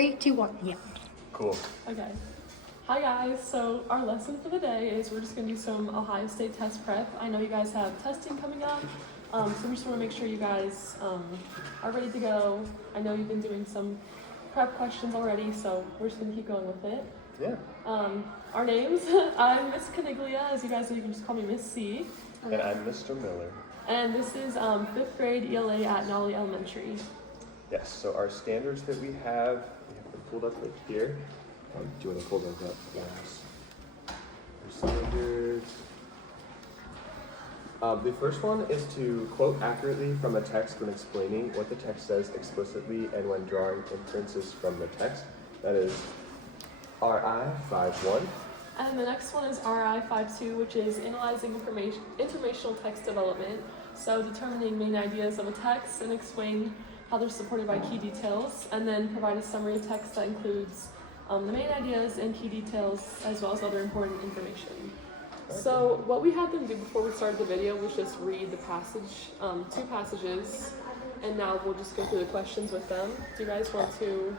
3, 2, 1, yeah. Cool. Okay. Hi guys, so our lesson for the day is we're just going to do some Ohio State test prep. I know you guys have testing coming up, so we just want to make sure you guys are ready to go. I know you've been doing some prep questions already, so we're just going to keep going with it. Yeah. Our names, I'm Miss Caniglia, as you guys know, you can just call me Miss C. And I'm Mr. Miller. And this is 5th grade ELA at Nolly Elementary. Yes, so our standards that we have them pulled up right here. Do you want to pull those up? Yes. Our standards. The first one is to quote accurately from a text when explaining what the text says explicitly and when drawing inferences from the text. That is RI 5.1. And the next one is RI 5.2, which is analyzing informational text development. So determining main ideas of a text and explain how they're supported by key details, and then provide a summary of text that includes the main ideas and key details, as well as other important information. Okay. So what we had them do before we started the video was just read the passage, 2 passages, and now we'll just go through the questions with them. Do you guys want to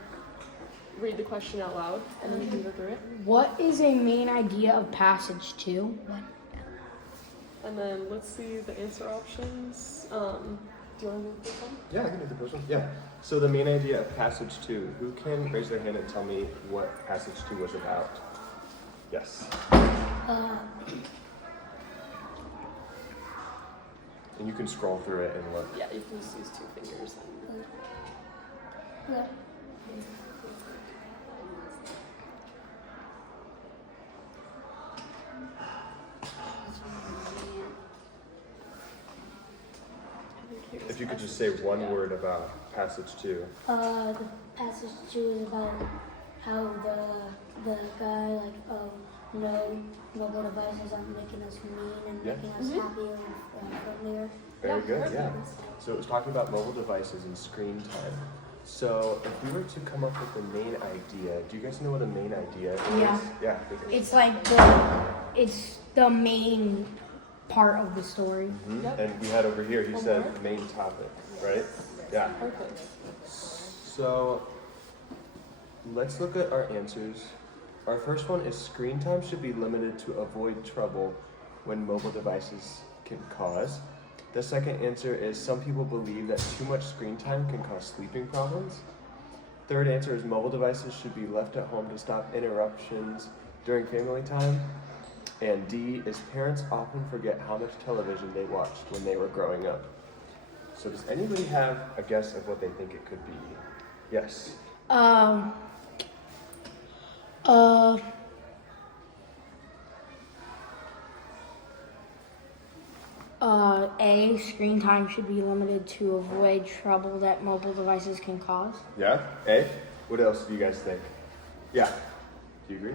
read the question out loud, and then we can go through it? What is a main idea of passage 2? And then let's see the answer options. Do you want to do this one? Yeah, I can do the first one. Yeah. So the main idea of passage 2. Who can raise their hand and tell me what passage 2 was about? Yes. And you can scroll through it and look. Yeah, you can just use 2 fingers. Yeah. If you could just say one word about passage 2. The passage 2 is about how the guy no mobile devices aren't making us mean and making us happy and friendlier. Very good, yeah. So it was talking about mobile devices and screen time. So if we were to come up with the main idea, do you guys know what a main idea is? Yeah. Yeah. It's like it's the main part of the story. Mm-hmm. Yep. And we had over here, he said main topic, right? Yeah. Perfect. So let's look at our answers. Our first one is screen time should be limited to avoid trouble when mobile devices can cause. The second answer is some people believe that too much screen time can cause sleeping problems. Third answer is mobile devices should be left at home to stop interruptions during family time. And D is parents often forget how much television they watched when they were growing up. So does anybody have a guess of what they think it could be? Yes. A, screen time should be limited to avoid trouble that mobile devices can cause. Yeah? A? What else do you guys think? Yeah. Do you agree?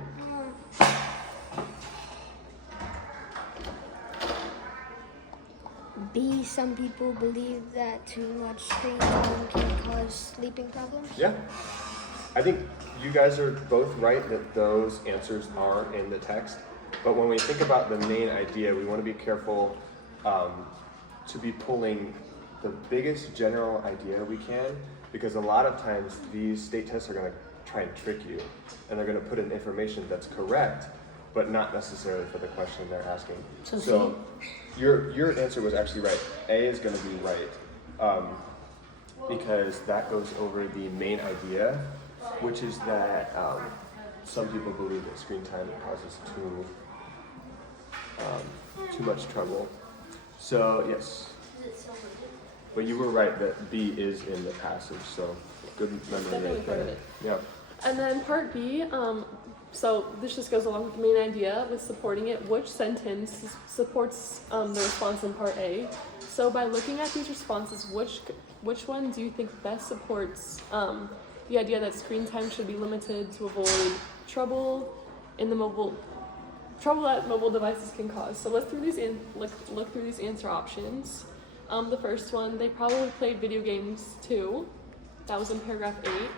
B, some people believe that too much screen time can cause sleeping problems. Yeah. I think you guys are both right that those answers are in the text. But when we think about the main idea, we want to be careful to be pulling the biggest general idea we can, because a lot of times these state tests are going to try and trick you, and they're going to put in information that's correct, but not necessarily for the question they're asking. So your answer was actually right. A is going to be right, because that goes over the main idea, which is that some people believe that screen time causes too much trouble. So yes, but you were right that B is in the passage. So good memory Definitely right part there. of it. Yeah. And then part B, so this just goes along with the main idea with supporting it. Which sentence supports the response in part A? So by looking at these responses, which one do you think best supports the idea that screen time should be limited to avoid trouble that mobile devices can cause? So let's look through these answer options. The first one, they probably played video games too. That was in paragraph 8.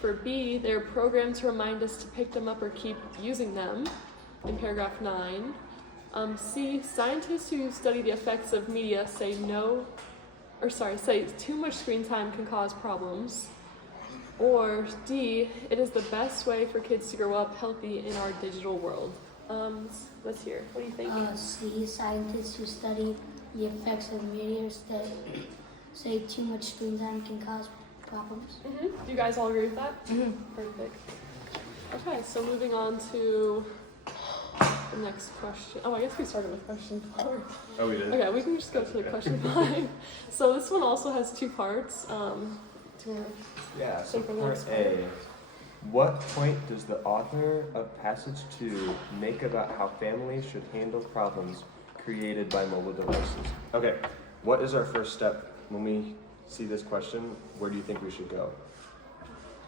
For B, they're programmed to remind us to pick them up or keep using them, in paragraph 9. C, scientists who study the effects of media say too much screen time can cause problems. Or D, it is the best way for kids to grow up healthy in our digital world. Let's hear. What do you think? C, scientists who study the effects of media say too much screen time can cause problems. Do you guys all agree with that? Mm-hmm. Perfect. Okay, so moving on to the next question. Oh, I guess we started with question 4. Oh, we did? Okay, we can just go to the question 5. So this one also has 2 parts. Yeah, so Take the part next A. What point does the author of passage 2 make about how families should handle problems created by mobile devices? Okay, what is our first step when we see this question? Where do you think we should go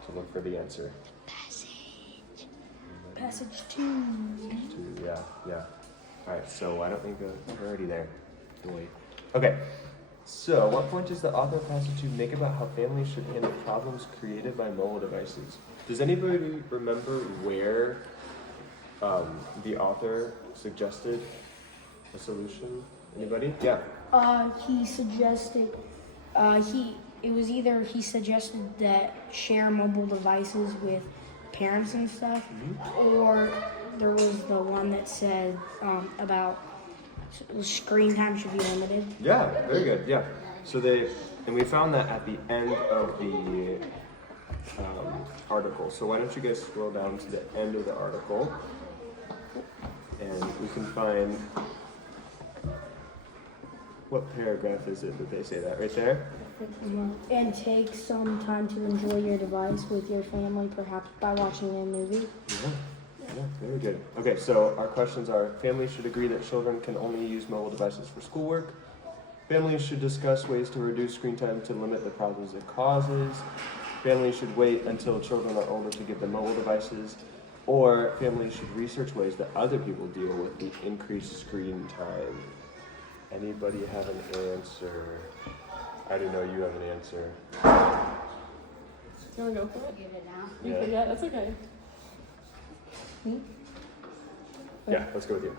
to look for the answer? Passage 2. Yeah. All right, so why don't we go? We're already there. Wait. Okay. So, what point does the author of passage 2 make about how families should handle problems created by mobile devices? Does anybody remember where the author suggested a solution? Anybody? Yeah. He suggested, he suggested that share mobile devices with parents and stuff, or there was the one that said about screen time should be limited. Yeah, very good. Yeah. So we found that at the end of the article. So why don't you guys scroll down to the end of the article, and we can find what paragraph is it that they say that right there? And take some time to enjoy your device with your family, perhaps by watching a movie. Yeah, very good. Okay, so our questions are: families should agree that children can only use mobile devices for schoolwork. Families should discuss ways to reduce screen time to limit the problems it causes. Families should wait until children are older to give them mobile devices. Or families should research ways that other people deal with the increased screen time. Anybody have an answer? I didn't know you have an answer. Do you want to go for it? Give it now. You forget? That's okay. Yeah, let's go with you.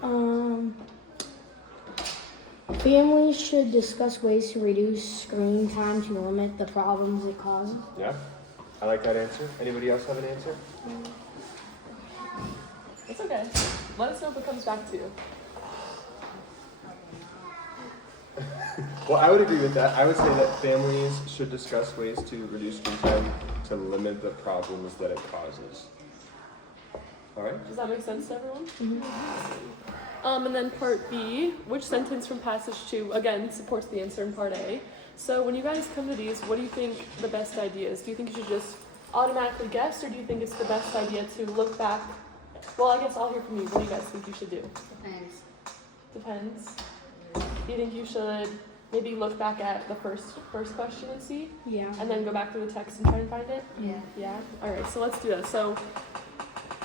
Families should discuss ways to reduce screen time to limit the problems it causes. Yeah, I like that answer. Anybody else have an answer? It's okay. Let us know if it comes back to you. Well, I would agree with that. I would say that families should discuss ways to reduce screen time to limit the problems that it causes. All right? Does that make sense to everyone? And then part B, which sentence from passage 2, again, supports the answer in part A. So when you guys come to these, what do you think the best idea is? Do you think you should just automatically guess, or do you think it's the best idea to look back? Well, I guess I'll hear from you. What do you guys think you should do? Depends. Do you think you should maybe look back at the first question and see? Yeah. And then go back to the text and try and find it? Yeah. Yeah? Alright, so let's do that. So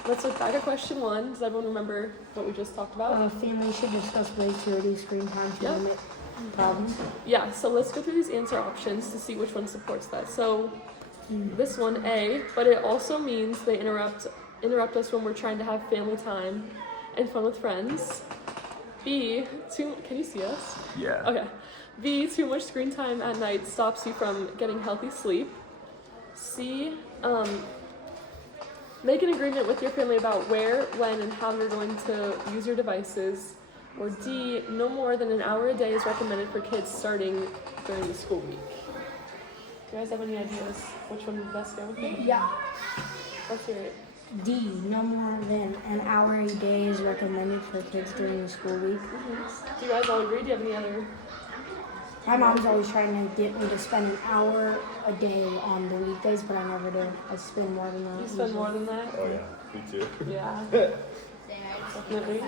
let's look back at question 1. Does everyone remember what we just talked about? Families should discuss ways to reduce screen time to limit problems. Yeah, so let's go through these answer options to see which one supports that. So this one, A, but it also means they interrupt us when we're trying to have family time and fun with friends. B, can you see us? Yeah. Okay. B, too much screen time at night stops you from getting healthy sleep. C, make an agreement with your family about where, when, and how you're going to use your devices. Or D, no more than an hour a day is recommended for kids starting during the school week. Do you guys have any ideas which one would best go with me? Yeah. Let's hear it. D, no more than an hour a day is recommended for kids during the school week. Do you guys all agree? Do you have any other? My mom's always trying to get me to spend an hour a day on the weekdays, but I never do. I spend more than that. You spend more than that? Oh, yeah. Me too. Yeah. Definitely.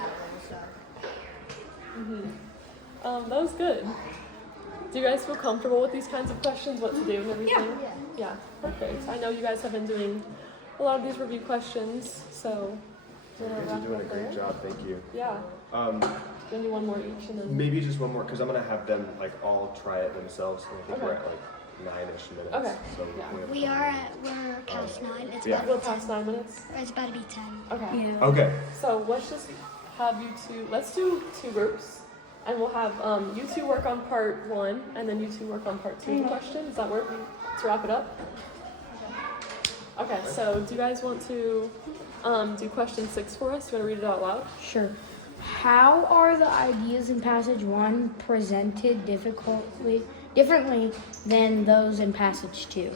That was good. Do you guys feel comfortable with these kinds of questions, what to do and everything? Yeah, perfect. I know you guys have been doing a lot of these review questions, so You guys are doing a great job. Thank you. Yeah. Gonna do one more each and then. Maybe just one more, because I'm going to have them all try it themselves. And I think we're at 9-ish minutes. Okay. So Yeah. We're past 9. It's Yeah. We're past 9 minutes. It's about to be 10. Okay. Yeah. Okay. So let's just have you two. Let's do 2 groups, and we'll have you 2 work on part 1, and then you 2 work on part 2 of the question. Does that work to wrap it up? Okay, so do you guys want to do question 6 for us? You want to read it out loud? Sure. How are the ideas in passage 1 presented differently than those in passage 2?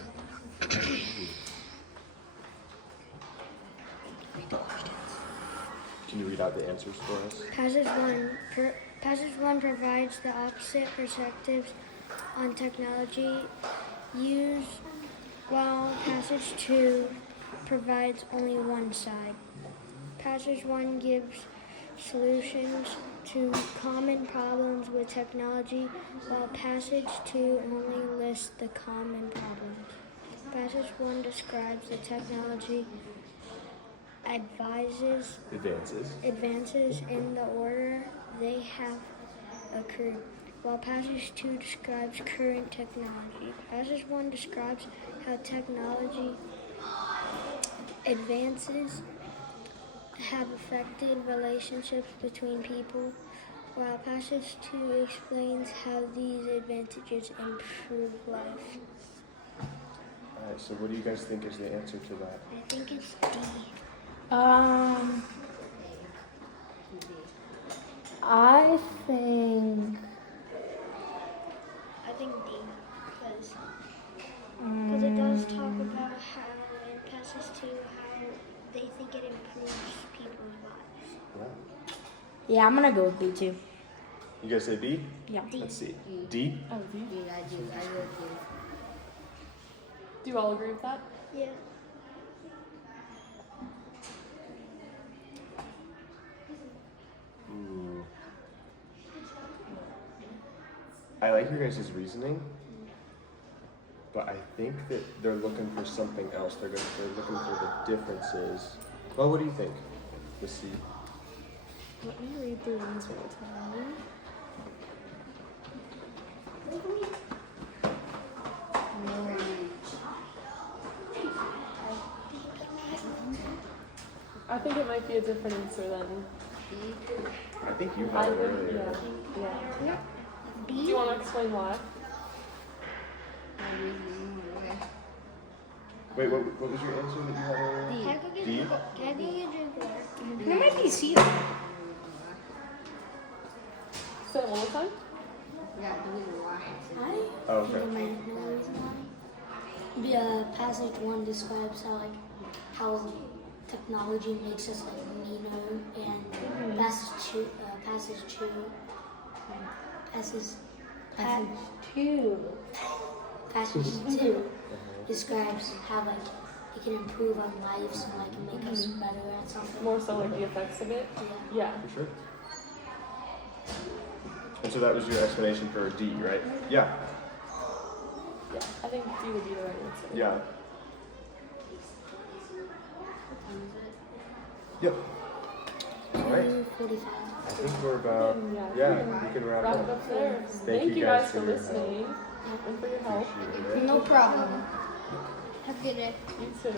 Can you read out the answers for us? Passage 1 provides the opposite perspectives on technology used, while Passage 2 provides only one side. Passage 1 gives solutions to common problems with technology, while Passage 2 only lists the common problems. Passage 1 describes the technology advances in the order they have occurred, while Passage 2 describes current technology. Passage 1 describes how technology advances have affected relationships between people, while Passage 2 explains how these advantages improve life. Alright, so what do you guys think is the answer to that? I think it's D. I think D, because it does talk about how in Passage 2 how they think it improves people's lives. yeah, I'm gonna go with B too. You guys say B? Yeah. Let's see. D? Oh, D. Yeah, I do. Do you all agree with that? Yeah. I like your guys' reasoning, but I think that they're looking for something else. They're looking for the differences. Well, what do you think? The C. Let me read through these one more time. I think it might be a different answer than. I think you had it earlier. Yeah. Do you want to explain why? Wait, what was your answer that you had earlier? D? Can I go get a drink of water? There might be C. Say it one more time. Oh, okay. Passage 1 describes how technology makes us meaner, and passage 2 describes how it can improve our lives and make us better at something. More so like the effects of it. Yeah. For sure. And so that was your explanation for D, right? Yeah. Yeah. I think D would be the right answer. Yeah. Yep. All right. 45. I think we're about, we can wrap Wrap it up. up there. Thank you guys for your help. listening and for your help. Appreciate it. No problem. Have a good day. You too.